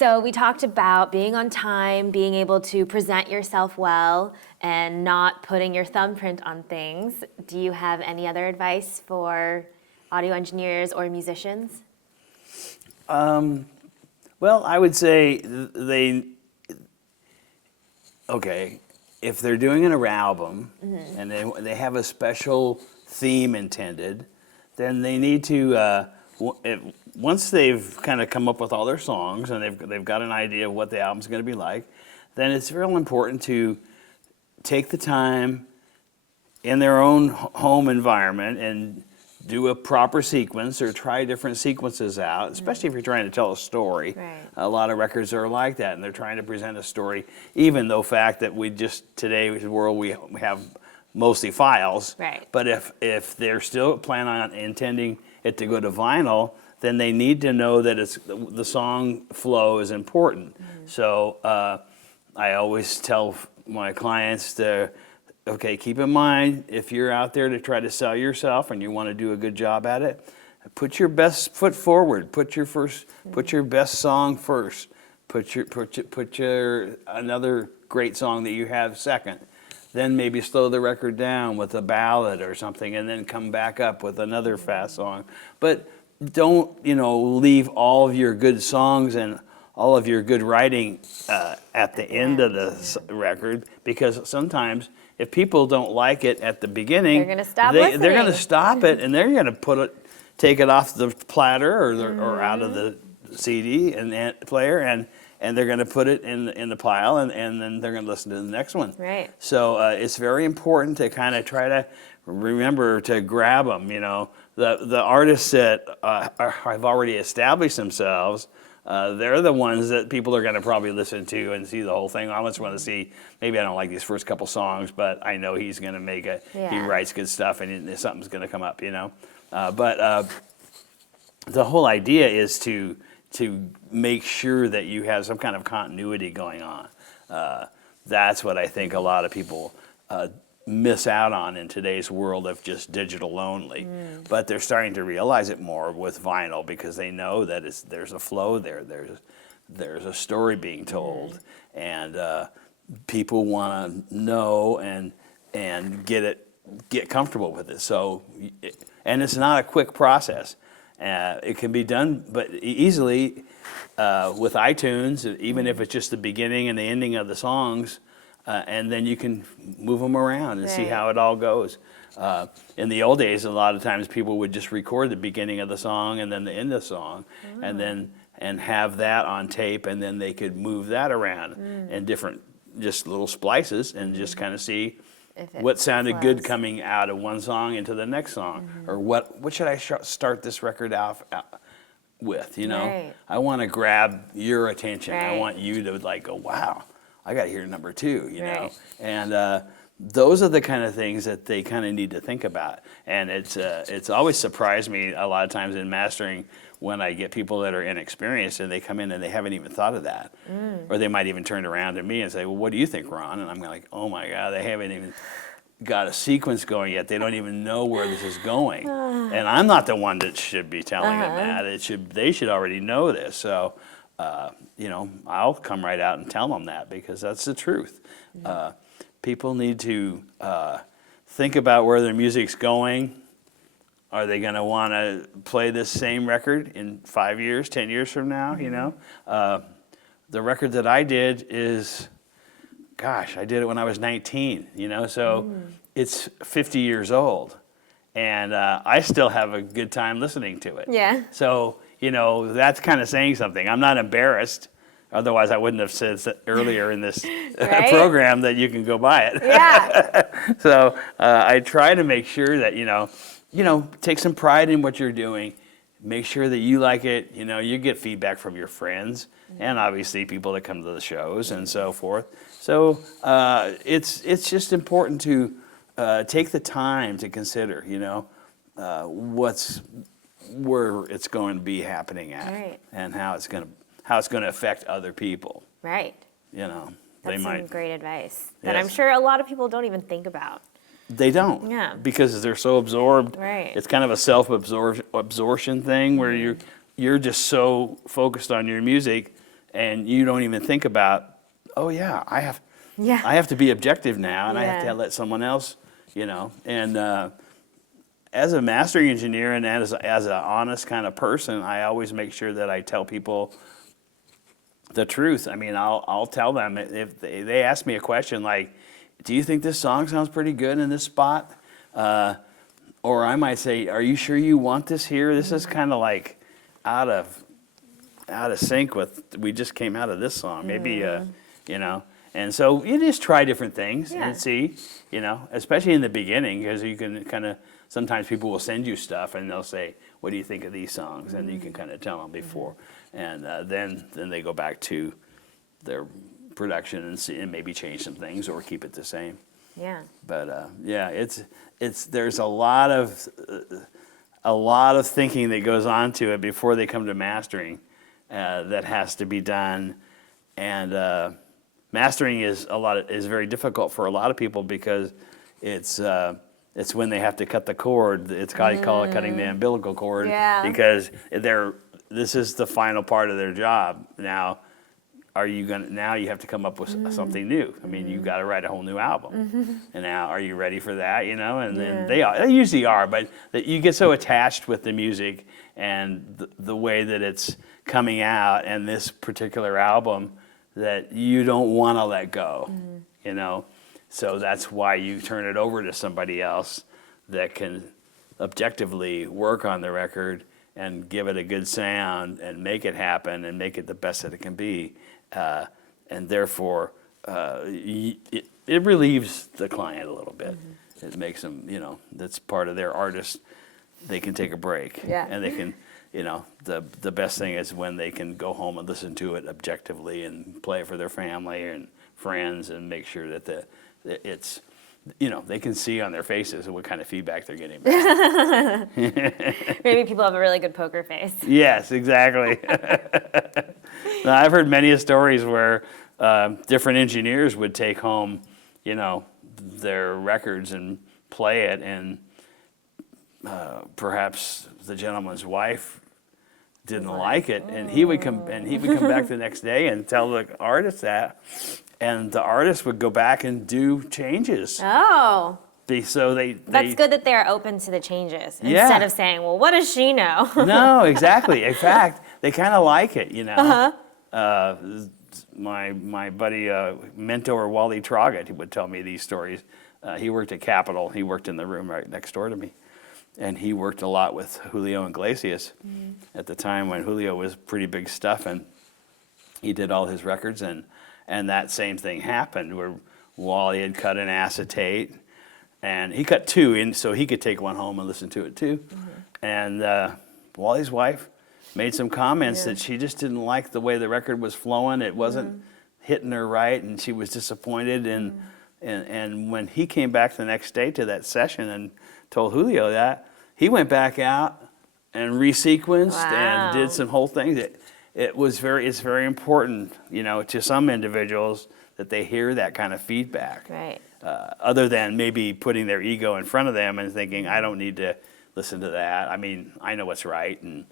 So we talked about being on time, being able to present yourself well, and not putting your thumbprint on things. Do you have any other advice for audio engineers or musicians? Well, I would say if they're doing an album and they have a special theme intended, then they need to, once they've kind of come up with all their songs and they've got an idea of what the album's going to be like, then it's real important to take the time in their own home environment and do a proper sequence or try different sequences out, especially if you're trying to tell a story. Right. A lot of records are like that, and they're trying to present a story, even though fact that today's world, we have mostly files. Right. But if they're still planning on intending it to go to vinyl, then they need to know that the song flow is important. So I always tell my clients to, okay, keep in mind, if you're out there to try to sell yourself and you want to do a good job at it, put your best foot forward. Put your best song first. Put your another great song that you have second. Then maybe slow the record down with a ballad or something, and then come back up with another fast song. But don't leave all of your good songs and all of your good writing at the end of the record, because sometimes if people don't like it at the beginning, they're going to stop listening. They're going to stop it, and they're going to take it off the platter or out of the CD and player, and they're going to put it in the pile, and then they're going to listen to the next one. Right. So it's very important to kind of try to remember to grab them. The artists that have already established themselves, they're the ones that people are going to probably listen to and see the whole thing. I just want to see, maybe I don't like these first couple songs, but I know he's going to make it. Yeah. He writes good stuff, and something's going to come up, But the whole idea is to make sure that you have some kind of continuity going on. That's what I think a lot of people miss out on in today's world of just digital only. But they're starting to realize it more with vinyl, because they know that there's a flow there. There's a story being told, and people want to know and get comfortable with it. So, and it's not a quick process. It can be done, but easily with iTunes, even if it's just the beginning and the ending of the songs. And then you can move them around and see how it all goes. In the old days, a lot of times people would just record the beginning of the song and then the end of the song, and have that on tape, and then they could move that around in different, just little splices, and just kind of see what sounded good coming out of one song into the next song, or what should I start this record off with? Right. I want to grab your attention. Right. I want you to go, wow, I got to hear number 2, Right. And those are the kind of things that they kind of need to think about. And it's always surprised me a lot of times in mastering when I get people that are inexperienced and they come in and they haven't even thought of that. Or they might even turn around to me and say, well, what do you think, Ron? And I'm like, oh my God, they haven't even got a sequence going yet. They don't even know where this is going. And I'm not the one that should be telling them that. They should already know this. So, I'll come right out and tell them that, because that's the truth. People need to think about where their music's going. Are they going to want to play this same record in 5 years, 10 years from now? The record that I did is, gosh, I did it when I was 19, so it's 50 years old. And I still have a good time listening to it. Yeah. So, that's kind of saying something. I'm not embarrassed. Otherwise, I wouldn't have said earlier in this program that you can go buy it. Yeah. So I try to make sure that, take some pride in what you're doing. Make sure that you like it. You get feedback from your friends and obviously people that come to the shows and so forth. So it's just important to take the time to consider, where it's going to be happening at, and how it's going to affect other people. Right. That's some great advice that I'm sure a lot of people don't even think about. They don't. Yeah. Because they're so absorbed. Right. It's kind of a self-absorption thing where you're just so focused on your music and you don't even think about, oh yeah, I have to be objective now, and I have to let someone else, and as a mastering engineer and as an honest kind of person, I always make sure that I tell people the truth. I mean, I'll tell them if they ask me a question like, do you think this song sounds pretty good in this spot? Or I might say, are you sure you want this here? This is kind of like out of sync with, we just came out of this song. Maybe, And so you just try different things and see, especially in the beginning, because you can kind of, sometimes people will send you stuff and they'll say, what do you think of these songs? And you can kind of tell them before. And then they go back to their production and see, and maybe change some things or keep it the same. Yeah. But there's a lot of thinking that goes on to it before they come to mastering that has to be done. And mastering is very difficult for a lot of people because it's when they have to cut the cord. It's call it cutting the umbilical cord because this is the final part of their job. Now, now you have to come up with something new. I mean, you've got to write a whole new album. And now, are you ready for that? And then they usually are, but you get so attached with the music and the way that it's coming out and this particular album that you don't want to let go, So that's why you turn it over to somebody else that can objectively work on the record and give it a good sound and make it happen and make it the best that it can be. And therefore, it relieves the client a little bit. It makes them, that's part of their artist. They can take a break. Yeah. And they can, the best thing is when they can go home and listen to it objectively and play it for their family and friends and make sure that it's, they can see on their faces what kind of feedback they're getting back. Maybe people have a really good poker face. Yes, exactly. Now, I've heard many stories where different engineers would take home, their records and play it, and perhaps the gentleman's wife didn't like it, and he would come back the next day and tell the artist that, and the artist would go back and do changes. Oh. So That's good that they're open to the changes instead of saying, well, what does she know? No, exactly. In fact, they kind of like it, My buddy, mentor Wally Troggett, he would tell me these stories. He worked at Capitol. He worked in the room right next door to me. And he worked a lot with Julio Iglesias at the time when Julio was pretty big stuff. And he did all his records. And that same thing happened where Wally had cut an acetate. And he cut two in so he could take one home and listen to it too. And Wally's wife made some comments that she just didn't like the way the record was flowing. It wasn't hitting her right, and she was disappointed. And when he came back the next day to that session and told Julio that, he went back out and resequenced and did some whole things. It's very important, to some individuals that they hear that kind of feedback. Right. Other than maybe putting their ego in front of them and thinking, I don't need to listen to that. I mean, I know what's right, and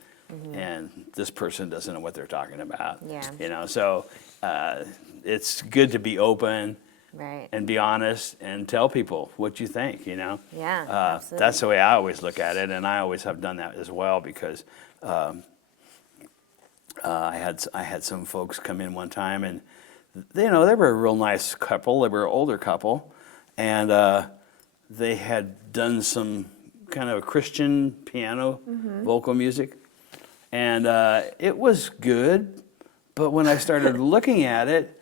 this person doesn't know what they're talking about. Yeah. So it's good to be open and be honest and tell people what you think, Yeah, absolutely. That's the way I always look at it, and I always have done that as well because I had some folks come in one time, and they were a real nice couple. They were an older couple, and they had done some kind of Christian piano vocal music, and it was good. But when I started looking at it,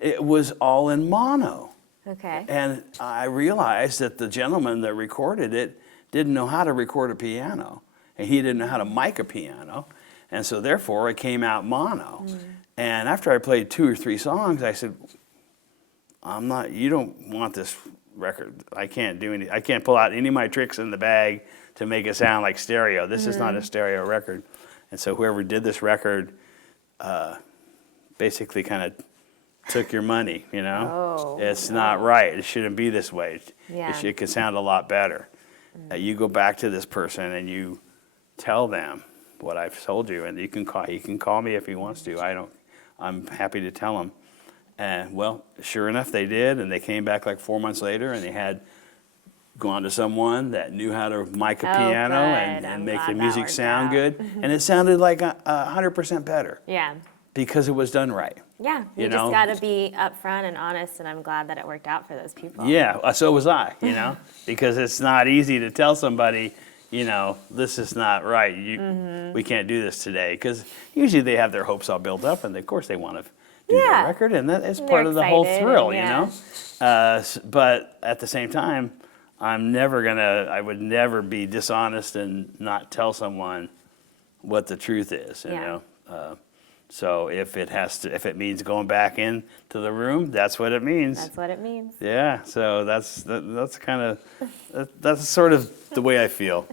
it was all in mono. Okay. And I realized that the gentleman that recorded it didn't know how to record a piano, and he didn't know how to mic a piano, and so therefore it came out mono. And after I played 2 or 3 songs, I said, you don't want this record. I can't do I can't pull out any of my tricks in the bag to make it sound like stereo. This is not a stereo record. And so whoever did this record basically kind of took your money, It's not right. It shouldn't be this way. Yeah. It could sound a lot better. You go back to this person and you tell them what I've told you, and he can call me if he wants to. I'm happy to tell them. And well, sure enough, they did, and they came back like 4 months later, and they had gone to someone that knew how to mic a piano good. and I'm make glad the that music worked sound out. good, and it sounded like 100% better Yeah. because it was done right. Yeah, you You just know? got to be upfront and honest, and I'm glad that it worked out for those people. Yeah, so was I, because it's not easy to tell somebody, this is not right. We can't do this today, because usually they have their hopes all built up, and of course they want to do Yeah. their record, and that is They're part of the whole excited, thrill, yeah. But at the same time, I would never be dishonest and not tell someone what the truth is, Yeah. So if it means going back into the room, that's what it means. That's what it means. Yeah, so that's sort of the way I feel.